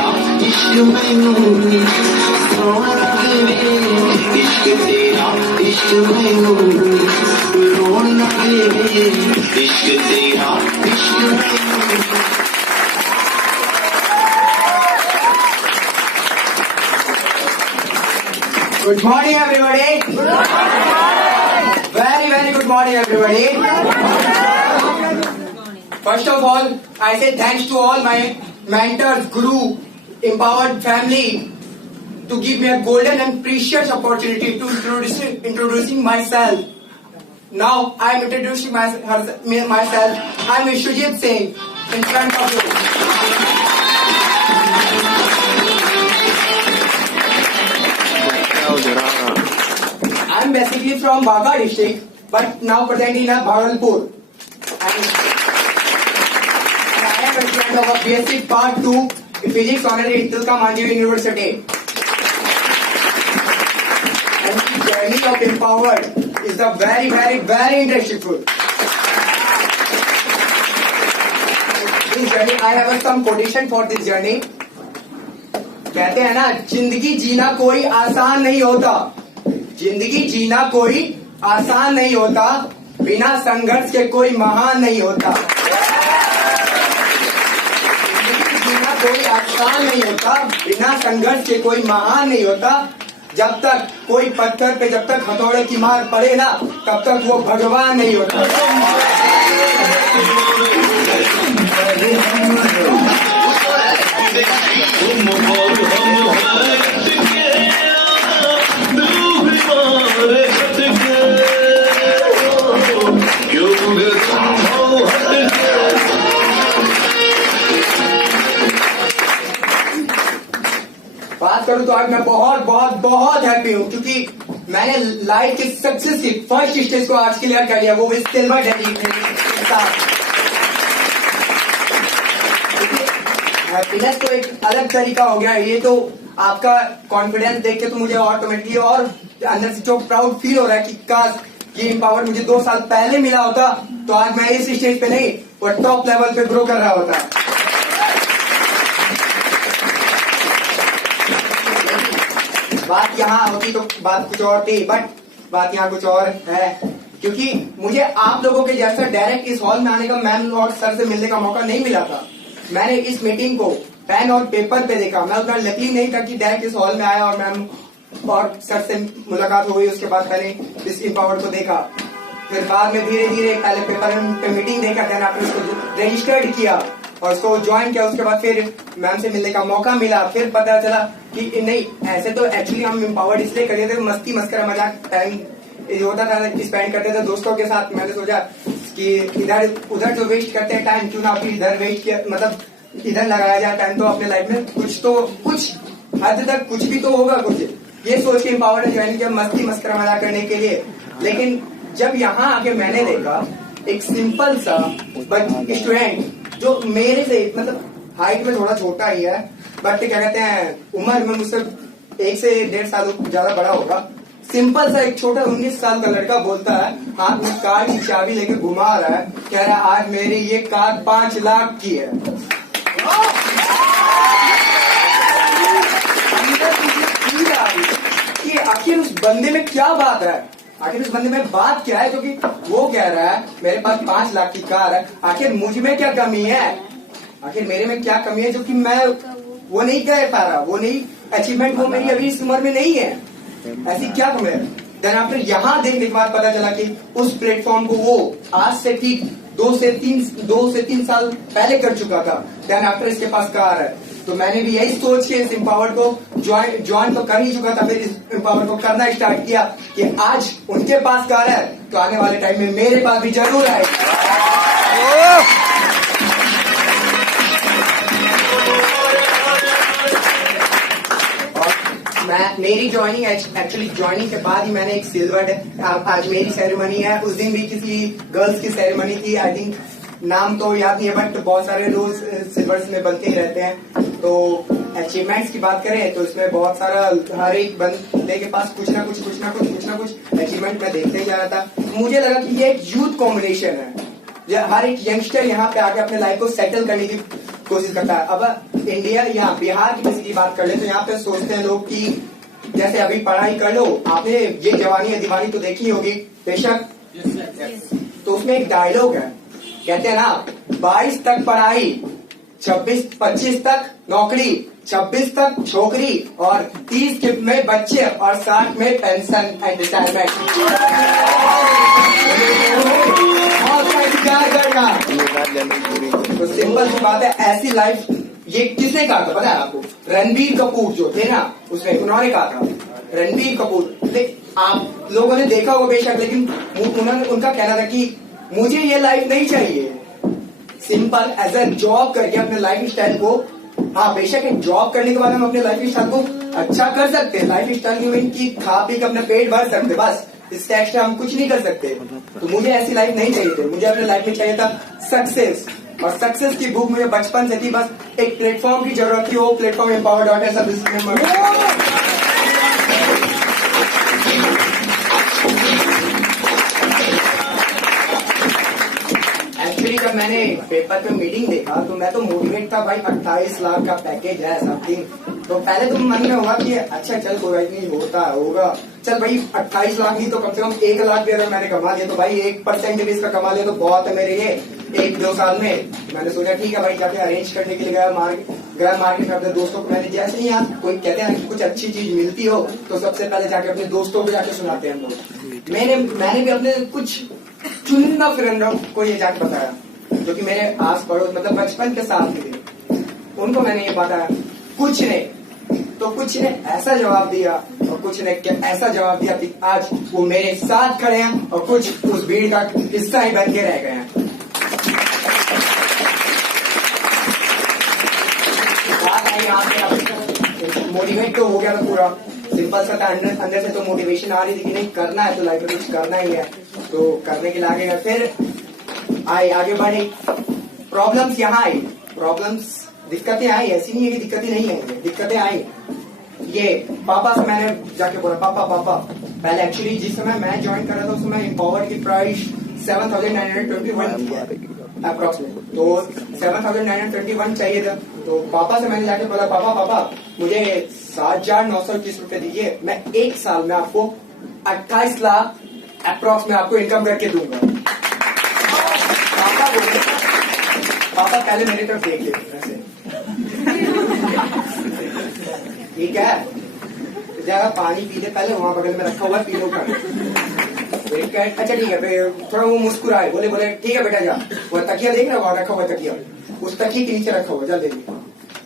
तेरा इश्क मैनू सोना देवे, इश्क तेरा इश्क मैनू रोन ना देवे, इश्क तेरा इश्क मैनू। Good morning, everybody. Very good morning, everybody. First of all, I say thanks to all my mentors, guru, empowered family to give me a golden and precious opportunity to introducing myself. Now I am introducing myself. I am Vishwajit Singh in front of you. I am basically from Baga district, but now present in Bhagalpur. And I am a student of a BSc Part 2 in Physics Honor in Tilka Manjari University. And the journey of Empowered is the very interesting. This journey, I have some quotation for this journey. कहते हैं ना, जिंदगी जीना कोई आसान नहीं होता, जिंदगी जीना कोई आसान नहीं होता, बिना संघर्ष के कोई महान नहीं होता। जिंदगी जीना कोई आसान नहीं होता, बिना संघर्ष के कोई महान नहीं होता। जब तक कोई पत्थर पे जब तक हथौड़े की मार पड़े ना, तब तक वो भगवान नहीं होता। बात करूं तो आज मैं बहुत हैप्पी हूं, क्योंकि मैंने लाइफ के सक्सेस की फर्स्ट स्टेज को आज क्लियर कर लिया, वो भी सिल्वर डिग्री के साथ। हैप्पीनेस तो एक अलग तरीका हो गया। ये तो आपका कॉन्फिडेंस देख के तो मुझे ऑटोमेटिकली और अंदर से जो प्राउड फील हो रहा है कि काश ये एम्पावर मुझे 2 साल पहले मिला होता तो आज मैं इस स्टेज पे नहीं, वो टॉप लेवल पे ग्रो कर रहा होता। बात यहाँ होती तो बात कुछ और थी, बट बात यहाँ कुछ और है, क्योंकि मुझे आप लोगों के जैसा डायरेक्ट इस हॉल में आने का, मैम और सर से मिलने का मौका नहीं मिला था। मैंने इस मीटिंग को पेन और पेपर पे देखा। मैं उतना लकी नहीं था कि डायरेक्ट इस हॉल में आया और मैम और सर से मुलाकात हो गई। उसके बाद मैंने इस एम्पावर्ड को देखा, फिर बाद में धीरे धीरे पहले पेपर पे मीटिंग देखा, देन आपने उसको रजिस्टर्ड किया और उसको ज्वाइन किया। उसके बाद फिर मैम से मिलने का मौका मिला, फिर पता चला कि नहीं, ऐसे तो एक्चुअली हम एम्पावर्ड इसलिए कर रहे थे, मस्ती मस्करा मजाक टाइम होता था, स्पेंड करते थे दोस्तों के साथ। मैंने सोचा कि इधर उधर जो वेस्ट करते हैं टाइम, क्यों ना फिर इधर वेस्ट किया, मतलब इधर लगाया जाए टाइम, तो अपने लाइफ में कुछ हद तक कुछ भी तो होगा कुछ। ये सोच के एम्पावर्ड ज्वाइन किया, मस्ती मस्करा मजाक करने के लिए। लेकिन जब यहाँ आके मैंने देखा एक सिंपल सा स्टूडेंट जो मेरे से मतलब हाइट में थोड़ा छोटा ही है, बट क्या कहते हैं उम्र में मुझसे 1 से 1.5 साल ज्यादा बड़ा होगा। सिंपल सा एक छोटा 19 साल का लड़का बोलता है, हाथ में कार की चाबी लेके घुमा रहा है, कह रहा है आज मेरी ये कार 5 लाख की है। कि आखिर उस बंदे में क्या बात है, आखिर उस बंदे में बात क्या है, जो कि वो कह रहा है मेरे पास 5 लाख की कार है। आखिर मुझ में क्या कमी है, आखिर मेरे में क्या कमी है जो कि मैं वो नहीं कह पा रहा, वो नहीं अचीवमेंट वो मेरी अभी इस उम्र में नहीं है, ऐसी क्या कमी है। देन आफ्टर यहाँ देखने के बाद पता चला कि उस प्लेटफॉर्म को वो आज से ठीक 2 से 3 साल पहले कर चुका था। देन आफ्टर इसके पास कार है, तो मैंने भी यही सोच के इस एम्पावर्ड को ज्वाइन तो कर ही चुका था, फिर इस एम्पावर्ड को करना स्टार्ट किया कि आज उनके पास कार है तो आने वाले टाइम में मेरे पास भी जरूर आएगी। मेरी ज्वाइनिंग एक्चुअली ज्वाइनिंग के बाद ही मैंने एक सिल्वर, आज मेरी सेरेमनी है, उस दिन भी किसी गर्ल्स की सेरेमनी थी, आई थिंक नाम तो याद नहीं है, बट बहुत सारे रोज सिल्वर्स में बनते ही रहते हैं। तो अचीवमेंट्स की बात करें तो इसमें बहुत सारा, हर एक बंदे के पास कुछ ना कुछ अचीवमेंट मैं देखते जा रहा था। मुझे लगा कि ये एक यूथ कॉम्बिनेशन है, हर एक यंगस्टर यहाँ पे आके अपने लाइफ को सेटल करने की कोशिश करता है। अब इंडिया या बिहार की किसी की बात कर ले तो यहाँ पे सोचते हैं लोग कि जैसे अभी पढ़ाई कर लो, आपने ये जवानी है दीवानी तो देखी होगी बेशक। तो उसमें एक डायलॉग है, कहते हैं ना 22 तक पढ़ाई, 25 तक नौकरी, 26 तक छोकरी और 30 में बच्चे और 60 में पेंशन एंड रिटायरमेंट। क्या करना, तो सिंपल सी बात है, ऐसी लाइफ ये किसने कहा था पता है आपको? रणबीर कपूर जो थे ना, उसने उन्होंने कहा था, रणबीर कपूर। आप लोगों ने देखा होगा बेशक, लेकिन उन्होंने उनका कहना था कि मुझे ये लाइफ नहीं चाहिए, सिंपल एज अ जॉब करके अपने लाइफ स्टाइल को, हाँ बेशक एक जॉब करने के बाद हम अपने लाइफ स्टाइल को अच्छा कर सकते हैं। लाइफ स्टाइल में कि खा पी के अपना पेट भर सकते, बस इससे एक्स्ट्रा हम कुछ नहीं कर सकते। तो मुझे ऐसी लाइफ नहीं चाहिए थी, मुझे अपने लाइफ में चाहिए था सक्सेस, और सक्सेस की भूख मुझे बचपन से थी। बस एक प्लेटफॉर्म की जरूरत थी, वो प्लेटफॉर्म एम्पावर डॉटर सब। जब मैंने पेपर पे मीटिंग देखा तो मैं तो मोटिवेट था भाई, 28 लाख का पैकेज है समथिंग। तो पहले तो मन में होगा कि अच्छा चल कोई नहीं होता होगा, चल भाई 28 लाख नहीं तो कम से कम 1 लाख भी अगर मैंने कमा लिया तो भाई 1% भी इसका कमा लिया तो बहुत है मेरे लिए 1-2 साल में। मैंने सोचा ठीक है भाई, जाके अरेंज करने के लिए गया मार्केट में अपने दोस्तों को। मैंने जैसे ही यहाँ कोई कहते हैं कि कुछ अच्छी चीज मिलती हो तो सबसे पहले जाके अपने दोस्तों को जाके सुनाते हैं हम लोग। मैंने भी अपने कुछ चुनिंदा फ्रेंडों को ये जाके बताया जो कि मेरे आस पड़ोस मतलब बचपन के साथ थे, उनको मैंने ये बताया। कुछ ने ऐसा जवाब दिया और कुछ ने ऐसा जवाब दिया कि आज वो मेरे साथ खड़े हैं और कुछ उस भीड़ का हिस्सा ही बन के रह गए हैं। बात आई यहाँ पे, मोटिवेट तो हो गया था पूरा, सिंपल सा था, अंदर से तो मोटिवेशन आ रही थी कि नहीं करना है तो लाइफ में कुछ करना ही है, तो करने के लिए आगे गए। फिर आगे बढ़े, प्रॉब्लम्स यहाँ आई, प्रॉब्लम्स दिक्कतें आई, ऐसी नहीं है कि दिक्कतें नहीं आई, दिक्कतें आई। ये पापा से मैंने जाके बोला पापा पहले एक्चुअली जिस समय मैं ज्वाइन कर रहा था उस समय एम्पावर की प्राइस 7,921 अप्रोक्सीमेट, तो 7,921 चाहिए था। तो पापा से मैंने जाके बोला पापा मुझे 7,921 रुपए दीजिए, मैं 1 साल में आपको 28 लाख अप्रोक्स में आपको इनकम करके दूंगा। पापा पहले मेरी तरफ देख लेते वैसे ठीक है, ज्यादा पानी पी ले, पहले वहां बगल में रखा हुआ पी लो कर। अच्छा ठीक है, थोड़ा वो मुस्कुराए, बोले ठीक है बेटा जा, वो तकिया देख रहा है वहां रखा हुआ तकिया, उस तकिए के नीचे रखा हुआ, जा देखिए।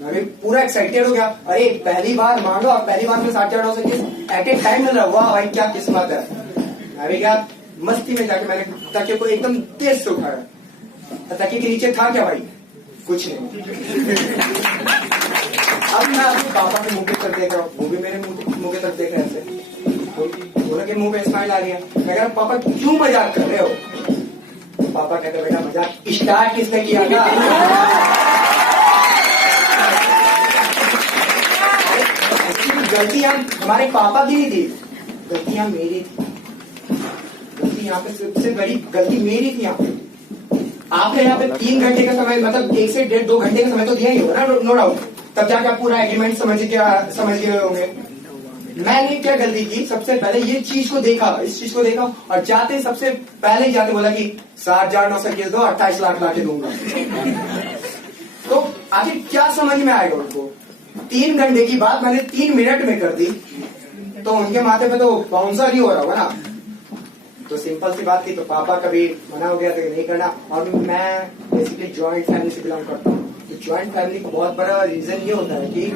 मैं भी पूरा एक्साइटेड हो गया, अरे पहली बार मांगो और पहली बार में 7,921 एट ए टाइम मिल रहा, वाह भाई क्या किस्मत है। मैं भी क्या मस्ती में जाके मैंने तकिए को एकदम तेज से उठाया, तकिए के नीचे था क्या भाई, कुछ नहीं। अब मैं अपने पापा के मुंह पे तरफ देख रहा हूँ, वो भी मेरे मुंह के तरफ देख रहे हैं, बोला कि मुंह पे स्माइल आ रही है। मैं कह रहा पापा क्यों मजाक कर रहे हो? तो पापा कहते बेटा मजाक स्टार्ट किसने किया था? गलतियां हमारे पापा की नहीं थी, गलतियां मेरी थी, गलती यहाँ पे सबसे बड़ी गलती मेरी थी। यहाँ पे आपने यहाँ पे 3 घंटे का समय मतलब 1 से 1.5-2 घंटे का समय तो दिया ही होगा ना, नो डाउट, तब जाके आप पूरा एग्रीमेंट समझ गए होंगे। मैंने क्या गलती की, सबसे पहले ये चीज को देखा, इस चीज को देखा और जाते सबसे पहले ही जाते बोला कि 7,921 दो, 28 लाख लाके दूंगा। तो आखिर क्या समझ में आएगा उनको? 3 घंटे की बात मैंने 3 मिनट में कर दी, तो उनके माथे पे तो बाउंसर ही हो रहा होगा ना। तो सिंपल सी बात थी, तो पापा कभी मना हो गया तो नहीं करना। और मैं बेसिकली ज्वाइंट फैमिली से बिलोंग करता हूँ, तो ज्वाइंट फैमिली का बहुत बड़ा रीजन ये होता है कि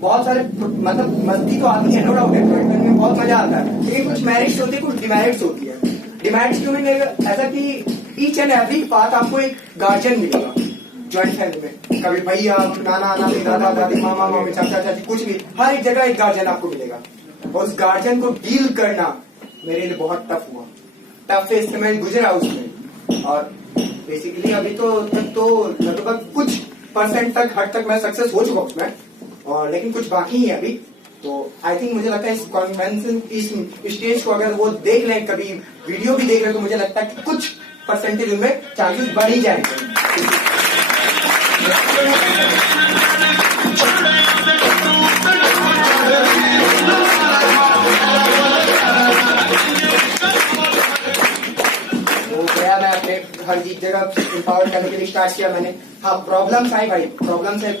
बहुत सारे मतलब मस्ती तो आती है, नो डाउट है, ज्वाइंट फैमिली में बहुत मजा आता है, लेकिन कुछ मेरिट्स होती है, कुछ डिमेरिट्स होती है। डिमेरिट्स क्यों नहीं मिलेगा? ऐसा कि ईच एंड एवरी पार्ट आपको एक गार्जियन मिलेगा ज्वाइंट फैमिली में, कभी भैया, नाना नानी, दादा दादी, मामा मामी, चाचा चाची, कुछ भी, हर एक जगह एक गार्जियन आपको मिलेगा। और उस गार्जियन को डील करना मेरे लिए बहुत टफ हुआ, टफ फेज से मैं गुजरा उसमें। और बेसिकली अभी तो लगभग कुछ % तक हद तक मैं सक्सेस हो चुका उसमें, और लेकिन कुछ बाकी ही है अभी। तो आई थिंक मुझे लगता है इस कॉन्वेंशन इस स्टेज को अगर वो देख लें, कभी वीडियो भी देख लें, तो मुझे लगता है कि कुछ % उनमें चांसेस बढ़ ही जाएंगे। मैं अपने हर जगह इंपावर करने के लिए स्टार्ट किया मैंने। हाँ, प्रॉब्लम्स आई भाई, प्रॉब्लम्स है।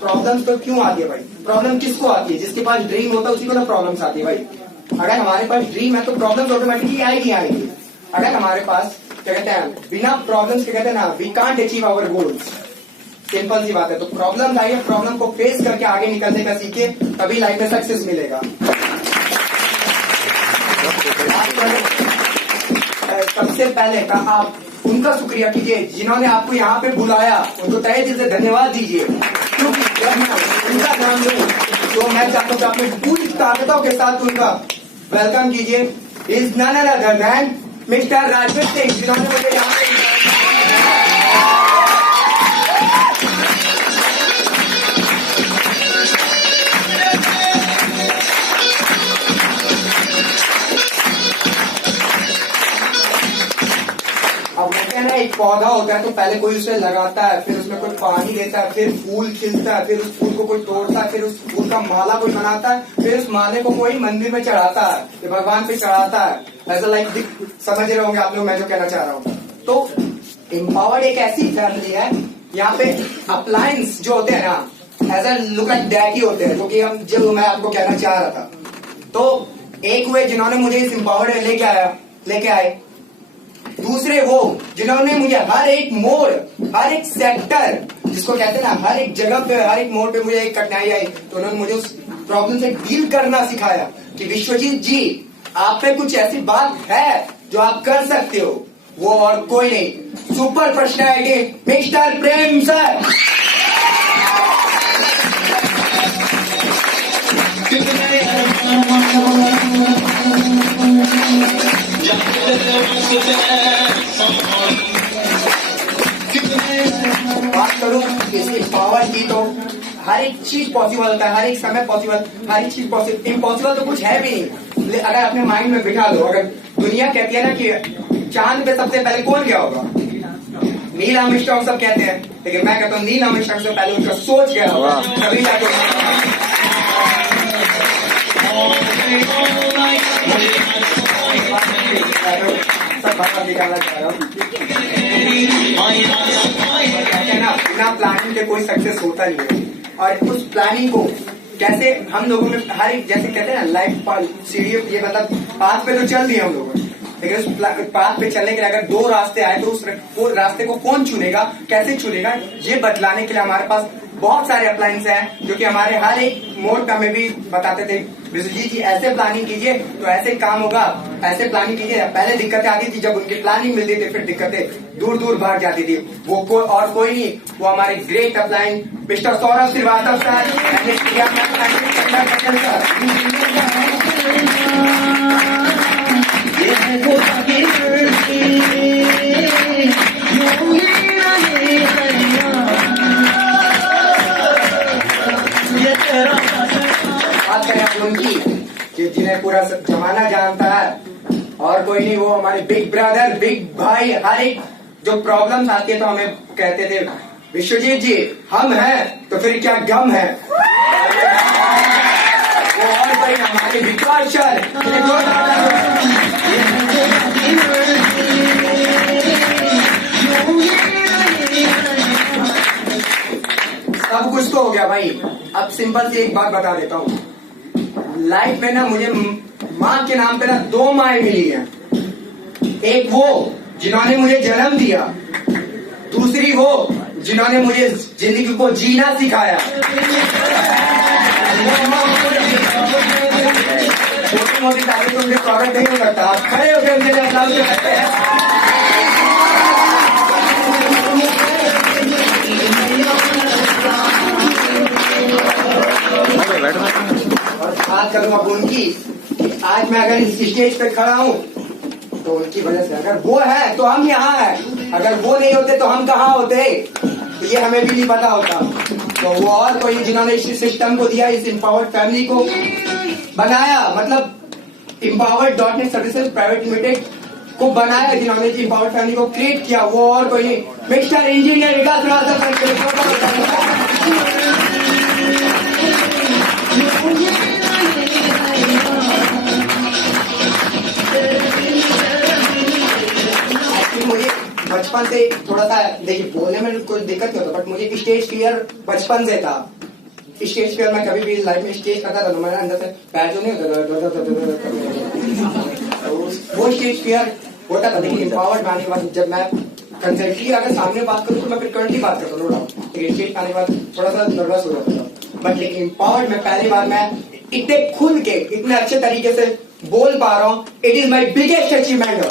प्रॉब्लम्स तो क्यों आती है भाई? प्रॉब्लम किसको आती है? जिसके पास ड्रीम होता है उसी को ना प्रॉब्लम्स आती है भाई। अगर हमारे पास ड्रीम है तो प्रॉब्लम्स ऑटोमेटिकली आएगी आएगी। अगर हमारे पास क्या कहते हैं, बिना प्रॉब्लम्स के कहते हैं ना, we can't achieve our goals. Simple सी बात है। तो प्रॉब्लम आई है, प्रॉब्लम को फेस करके आगे निकलने का सीखे, तभी लाइफ में सक्सेस मिलेगा। सबसे पहले का आप उनका शुक्रिया कीजिए जिन्होंने आपको यहाँ पे बुलाया, उनको तहे दिल से धन्यवाद दीजिए। क्योंकि जब मैं उनका नाम लूं तो मैं चाहता हूँ कि अपने पूरी ताकतों के साथ उनका वेलकम कीजिए। Is none other than mister Rajveer Singh, जिन्होंने मुझे यहाँ पे एक पौधा होता है तो पहले कोई उसे लगाता है, फिर उसमें कोई पानी देता है, फिर फूल खिलता है, फिर उस फूल को कोई तोड़ता है, फिर उस फूल का माला कोई बनाता है, फिर उस माले को कोई मंदिर में चढ़ाता है, फिर भगवान पे चढ़ाता है। ऐसा लाइक समझ रहे होंगे आप लोग मैं जो कहना चाह रहा हूँ। तो एम्पावर्ड एक ऐसी फैमिली है, यहाँ पे अप्लायंस जो होते हैं ना, as a look at that ही होते हैं, जो कि हम जो मैं आपको कहना चाह रहा था। तो एक वे जिन्होंने मुझे इस एम्पावर्ड लेके आए, दूसरे वो जिन्होंने मुझे हर एक मोड़, हर एक सेक्टर, जिसको कहते हैं ना, हर एक जगह पे, हर एक मोड़ पे मुझे एक कठिनाई आई तो उन्होंने मुझे उस प्रॉब्लम से डील करना सिखाया कि विश्वजीत जी, आप पे कुछ ऐसी बात है जो आप कर सकते हो, वो और कोई नहीं, सुपर पर्सनैलिटी मिस्टर प्रेम सर। बात करूं इसकी पावर की तो हर एक चीज पॉसिबल होता है, हर एक समय पॉसिबल, हर एक चीज पॉसिबल। इम्पॉसिबल तो कुछ है भी नहीं। अगर अपने माइंड में बिठा दो, अगर दुनिया कहती है ना कि चांद पे सबसे पहले कौन गया होगा, नील आर्मस्ट्रांग सब कहते हैं, लेकिन मैं कहता हूँ नील आर्मस्ट्रांग से पहले उनका सोच गया होगा, तभी जाके सब भगवान निकालना चाह रहा हूँ। बिना प्लानिंग के कोई सक्सेस होता नहीं है। और उस प्लानिंग को कैसे हम लोगों ने हर एक, जैसे कहते हैं ना, लाइफ सीढ़ी, ये मतलब पाथ पे तो चल दिए हम लोगों ने, लेकिन उस पाथ पे चलने के लिए अगर दो रास्ते आए तो उस रास्ते को कौन चुनेगा, कैसे चुनेगा, ये बतलाने के लिए हमारे पास बहुत सारे अप्लायंस हैं जो कि हमारे हर एक मोड पे हमें भी बताते थे, विश्वजीत जी ऐसे प्लानिंग कीजिए तो ऐसे काम होगा, ऐसे प्लानिंग कीजिए। पहले दिक्कतें आती थी, जब उनकी प्लानिंग मिलती थी फिर दिक्कतें दूर दूर भाग जाती थी। वो और कोई नहीं, वो हमारे great appliance mister Saurabh Shrivastava sir. बात करें आप उनकी, जिन्हें पूरा जमाना जानता है और कोई नहीं, वो हमारे बिग ब्रदर, बिग भाई। हर एक जो प्रॉब्लम्स आती है तो हमें कहते थे, विश्वजीत जी हम हैं तो फिर क्या गम है। वो और कोई हमारे विकास सर, सब कुछ तो हो गया भाई। अब सिंपल सी एक बात बता देता हूँ, लाइफ में ना मुझे माँ के नाम पे ना दो माएँ मिली हैं। एक वो जिन्होंने मुझे जन्म दिया, दूसरी वो जिन्होंने मुझे जिंदगी को जीना सिखाया। छोटी मोटी तारीफ तो उनके स्वागत नहीं हो सकता, आप खड़े होकर उनके लिए अप्लाउज कर सकते हैं। और बात करूँ अब उनकी, आज मैं अगर इस स्टेज पे खड़ा हूँ तो उनकी वजह से। अगर वो है तो हम यहाँ हैं, अगर वो नहीं होते तो हम कहाँ होते, तो ये हमें भी नहीं पता होता। तो वो और कोई जिन्होंने इस सिस्टम को दिया, इस एम्पावर्ड फैमिली को बनाया, मतलब empowered.net सर्विसेज प्राइवेट लिमिटेड को बनाया, जिन्होंने एम्पावर्ड फैमिली को क्रिएट किया, वो और कोई नहीं, मिस्टर इंजीनियर विकास श्रीवास्तव मुझे बचपन से थोड़ा सा देखिए बोलने में कोई दिक्कत नहीं होता, बट मुझे स्टेज फियर बचपन से था। स्टेज फियर मैं कभी भी लाइफ में स्टेज करता था तो मेरे अंदर से पैर जो नहीं होता वो स्टेज फियर होता था। लेकिन एम्पावर्ड आने के बाद जब मैं कंसेंटली अगर सामने बात करूँ तो मैं फ्रिक्वेंटली बात करता हूँ, नो डाउट, लेकिन स्टेज आने के बाद थोड़ा सा नर्वस हो जाता था। बट लेकिन एम्पावर्ड में पहली बार मैं इतने खुल के इतने अच्छे तरीके से बोल पा रहा हूँ, it is my biggest achievement.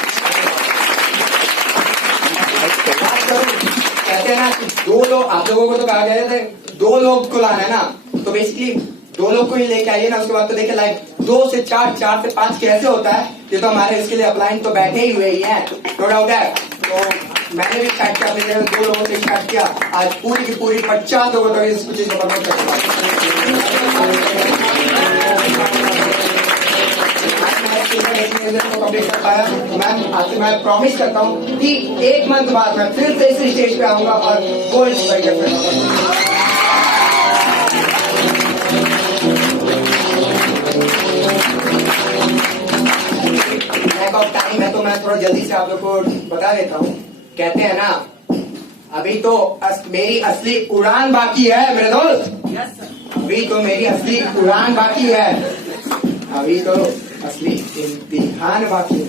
कहते हैं ना कि दो लोग, आप लोगों को तो कहा गया था दो लोग को लाना है ना, तो बेसिकली दो लोग को ही लेके आइए ना। उसके बाद तो देखिए लाइक 2 से 4, 4 से 5 कैसे होता है, ये तो हमारे इसके लिए अपलाइन तो बैठे ही हुए ही हैं, नो डाउट है। तो मैंने भी स्टार्ट किया, अपने 2 लोगों से स्टार्ट किया, आज पूरी की पूरी 50 लोगों तक इस चीज को प्रमोट कर कंप्लीट कर पाया। मैम आपसे मैं प्रॉमिस करता हूँ कि 1 मंथ बाद मैं फिर से इस स्टेज पे आऊंगा और गोल्ड टाइम है तो मैं थोड़ा जल्दी से आप लोग को बता देता हूँ। कहते हैं ना अभी तो मेरी असली उड़ान बाकी है मेरे दोस्त, अभी तो मेरी असली उड़ान बाकी है, अभी तो असली इम्तिहान बाकी है।